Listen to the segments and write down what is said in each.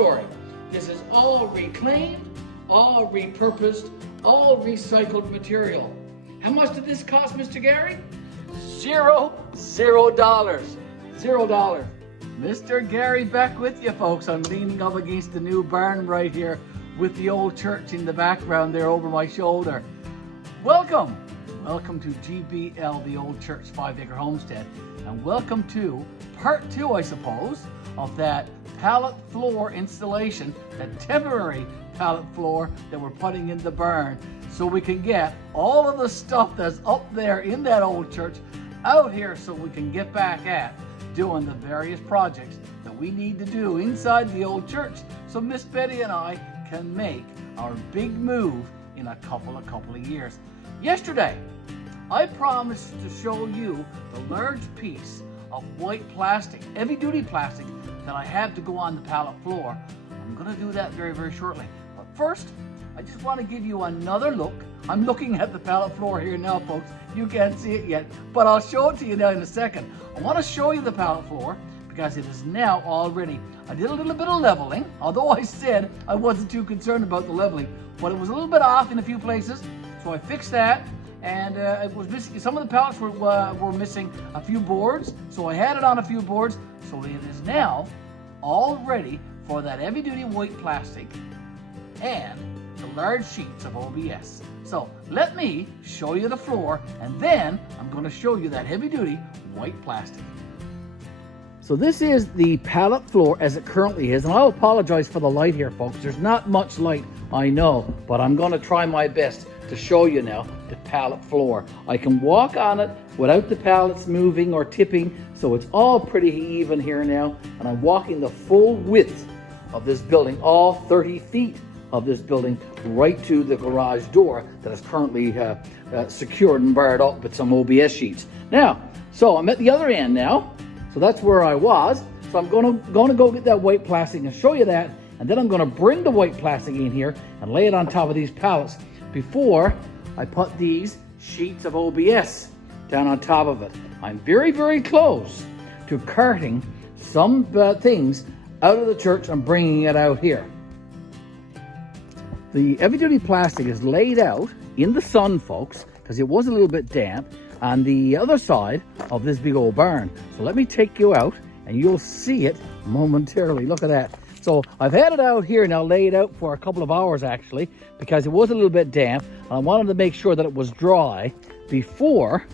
story. This is all reclaimed, all repurposed, all recycled material. How much did this cost, Mr. Garry? $0. $0. Mr. Garry back with you, folks. I'm leaning up against the new barn right here with the old church in the background there over my shoulder. Welcome to GBL, the Old Church 5-acre homestead, and welcome to part 2, I suppose, of that pallet floor installation, that temporary pallet floor that we're putting in the barn, so we can get all of the stuff that's up there in that old church out here, so we can get back at doing the various projects that we need to do inside the old church, so Miss Betty and I can make our big move in a couple of years. Yesterday, I promised to show you the large piece of white plastic, heavy duty plastic, that I have to go on the pallet floor. I'm going to do that very, very shortly. But first, I just want to give you another look. I'm looking at the pallet floor here now, folks. You can't see it yet, but I'll show it to you now in a second. I want to show you the pallet floor because it is now all ready. I did a little bit of leveling, although I said I wasn't too concerned about the leveling, but it was a little bit off in a few places, so I fixed that. And it was missing, some of the pallets were missing a few boards, so I had it on a few boards, so it is now all ready for that heavy duty white plastic and the large sheets of OBS. So let me show you the floor, and then I'm going to show you that heavy duty white plastic. So this is the pallet floor as it currently is, and I'll apologize for the light here, folks. There's not much light, I know, but I'm going to try my best to show you now the pallet floor. I can walk on it without the pallets moving or tipping, so it's all pretty even here now, and I'm walking the full width of this building, all 30 feet of this building, right to the garage door that is currently secured and barred up with some OBS sheets. Now, so I'm at the other end now, so that's where I was. So I'm going to go get that white plastic and show you that, and then I'm going to bring the white plastic in here and lay it on top of these pallets before I put these sheets of OBS down on top of it. I'm very, very close to carting some things out of the church and bringing it out here. The heavy-duty plastic is laid out in the sun, folks, because it was a little bit damp on the other side of this big old barn. So let me take you out and you'll see it momentarily. Look at that. So I've had it out here now, laid out for a couple of hours actually, because it was a little bit damp, and I wanted to make sure that it was dry before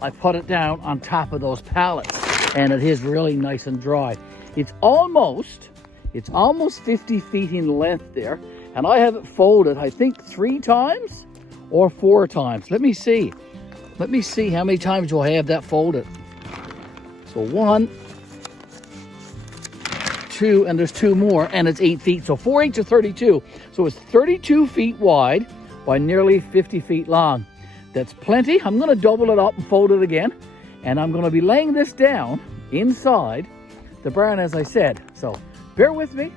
I put it down on top of those pallets, and it is really nice and dry. It's almost 50 feet in length there, and I have it folded, I think 3 times or 4 times. Let me see how many times do I have that folded. So 1, 2, and there's 2 more, and it's 8 feet, so 4 8 to 32. So it's 32 feet wide by nearly 50 feet long. That's plenty. I'm going to double it up and fold it again, and I'm going to be laying this down inside the barn, as I said. So bear with me.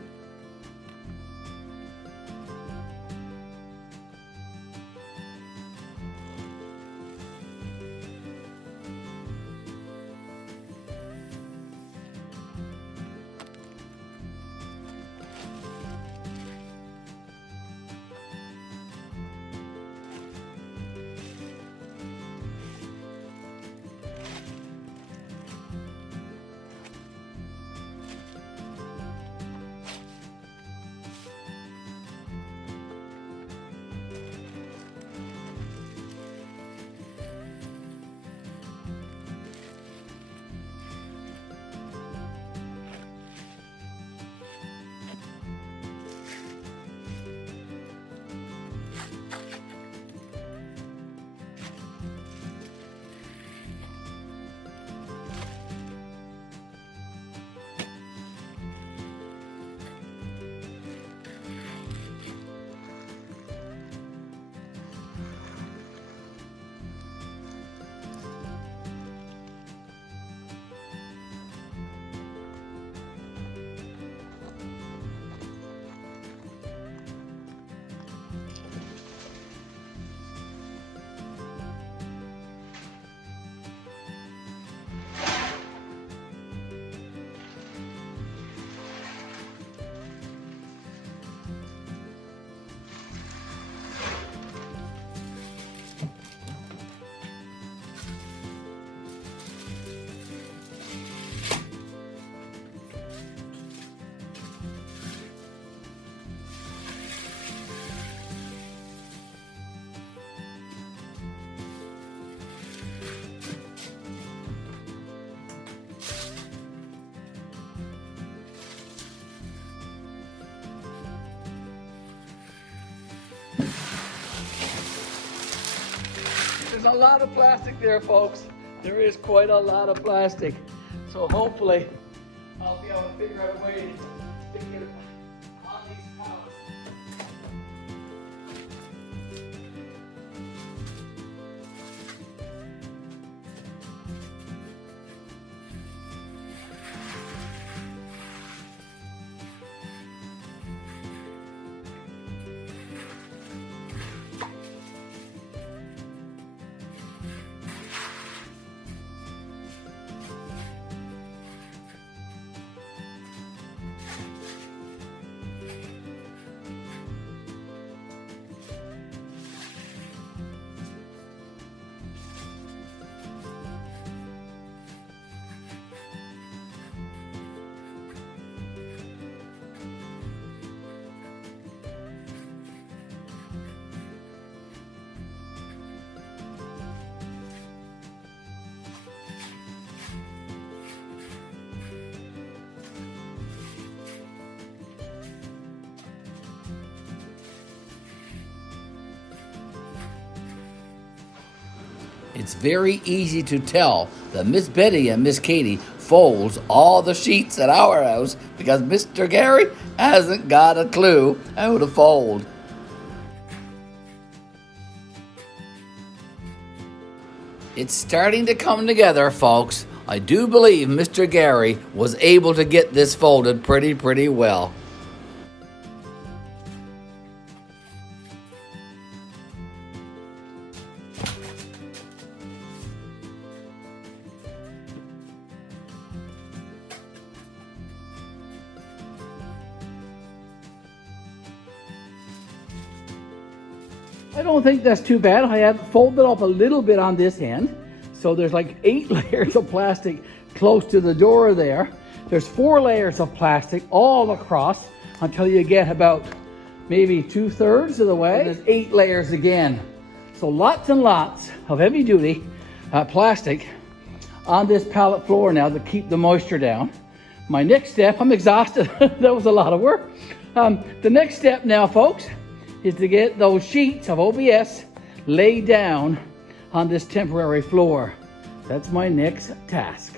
There's a lot of plastic there, folks. There is quite a lot of plastic. So hopefully I'll be able to figure out a way to get it on these pallets. It's very easy to tell that Miss Betty and Miss Katie folds all the sheets at our house because Mr. Garry hasn't got a clue how to fold. It's starting to come together, folks. I do believe Mr. Garry was able to get this folded pretty well. I don't think that's too bad. I have folded up a little bit on this end. So there's like 8 layers of plastic close to the door there. There's 4 layers of plastic all across until you get about maybe 2/3 of the way. And there's 8 layers again. So lots and lots of heavy duty plastic on this pallet floor now to keep the moisture down. My next step, I'm exhausted. That was a lot of work. The next step now, folks, is to get those sheets of OBS laid down on this temporary floor. That's my next task.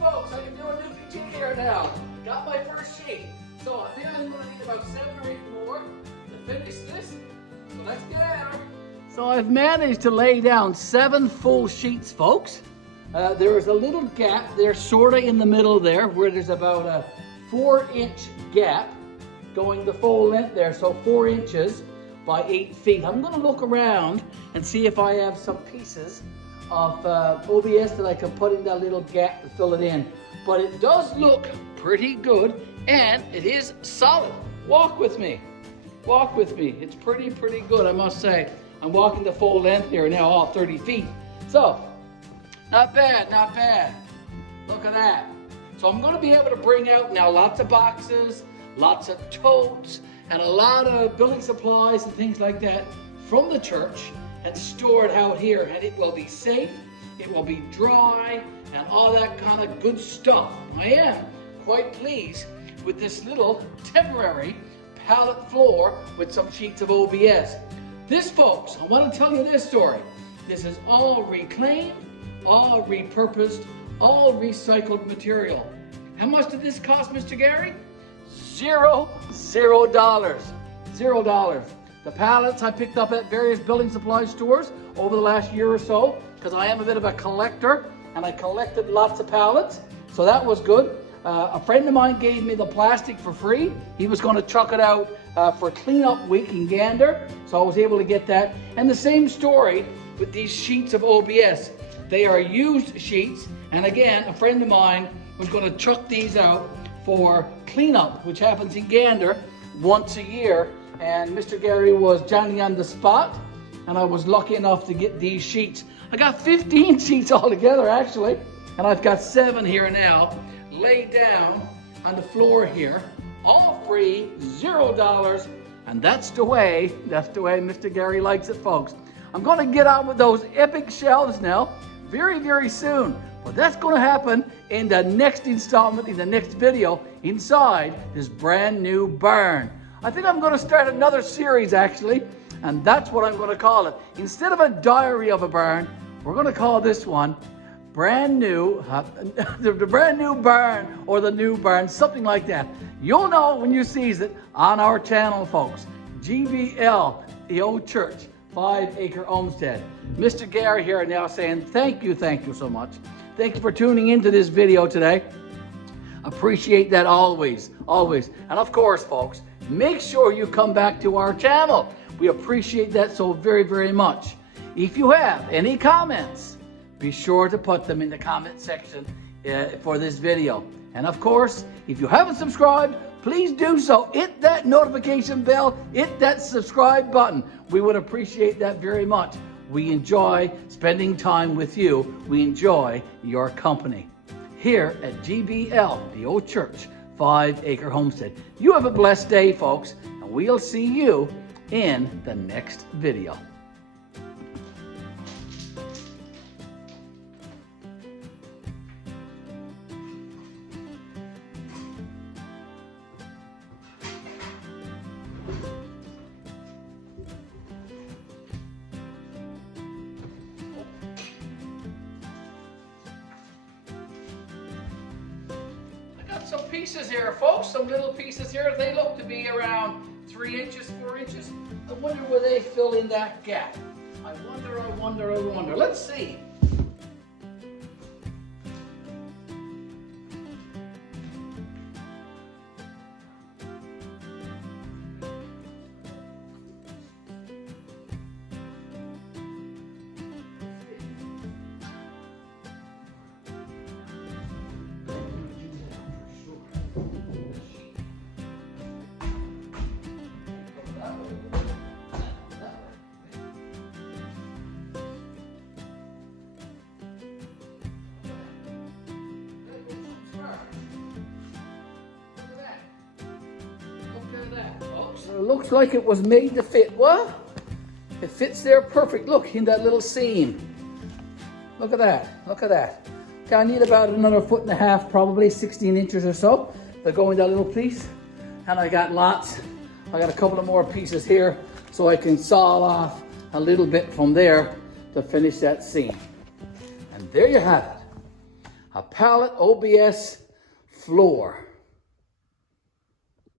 Folks, I can do a new fitting here now. Got my first sheet. So I think I'm going to need about 7 or 8 more to finish this. So let's get at her. So I've managed to lay down 7 full sheets, folks. There is a little gap there, sort of in the middle there, where there's about a 4-inch gap going the full length there. So 4 inches by 8 feet. I'm going to look around and see if I have some pieces of OBS that I can put in that little gap to fill it in. But it does look pretty good and it is solid. Walk with me. Walk with me. It's pretty good, I must say. I'm walking the full length here now, all 30 feet. So, not bad, not bad. Look at that. So I'm going to be able to bring out now lots of boxes, lots of totes, and a lot of building supplies and things like that from the church and store it out here, and it will be safe, it will be dry, and all that kind of good stuff. I am quite pleased with this little temporary pallet floor with some sheets of OBS. This, folks, I want to tell you this story. This is all reclaimed, all repurposed, all recycled material. How much did this cost, Mr. Garry? $0. $0. The pallets I picked up at various building supply stores over the last year or so, because I am a bit of a collector and I collected lots of pallets, so that was good. a friend of mine gave me the plastic for free. He was going to truck it out for cleanup week in Gander, so I was able to get that. And the same story with these sheets of OBS. They are used sheets, and again, a friend of mine was going to truck these out for cleanup, which happens in Gander once a year. And Mr. Garry was Johnny on the spot, and I was lucky enough to get these sheets. I got 15 sheets altogether actually, and I've got 7 here now laid down on the floor here, all free, $0, and that's the way Mr. Garry likes it, folks. I'm going to get out with those epic shelves now very, very soon, but that's going to happen in the next installment, in the next video, inside this brand new barn. I think I'm going to start another series actually, and that's what I'm going to call it. Instead of a diary of a barn, we're going to call this one brand new, the brand new barn, or the new barn, something like that. You'll know when you see it on our channel, folks. GBL, the Ole Church, 5 Acre Homestead. Mr. Garry here now saying thank you so much. Thank you for tuning into this video today. Appreciate that always, always. And of course, folks, make sure you come back to our channel. We appreciate that so very, very much. If you have any comments, be sure to put them in the comment section for this video. And of course, if you haven't subscribed, please do so. Hit that notification bell, hit that subscribe button. We would appreciate that very much. We enjoy spending time with you. We enjoy your company here at GBL, the Ole Church, 5 Acre Homestead. You have a blessed day, folks, and we'll see you in the next video. Some pieces here, folks, some little pieces here. They look to be around 3 inches, 4 inches. I wonder where they fill in that gap. I wonder. Let's see. It looks like it was made to fit. What? It fits there perfect. Look, in that little seam. Look at that. Look at that. Okay, I need about another 1.5 feet, probably 16 inches or so to go in that little piece. And I got lots. I got a couple of more pieces here so I can saw off a little bit from there to finish that seam. And there you have it. A pallet OBS floor.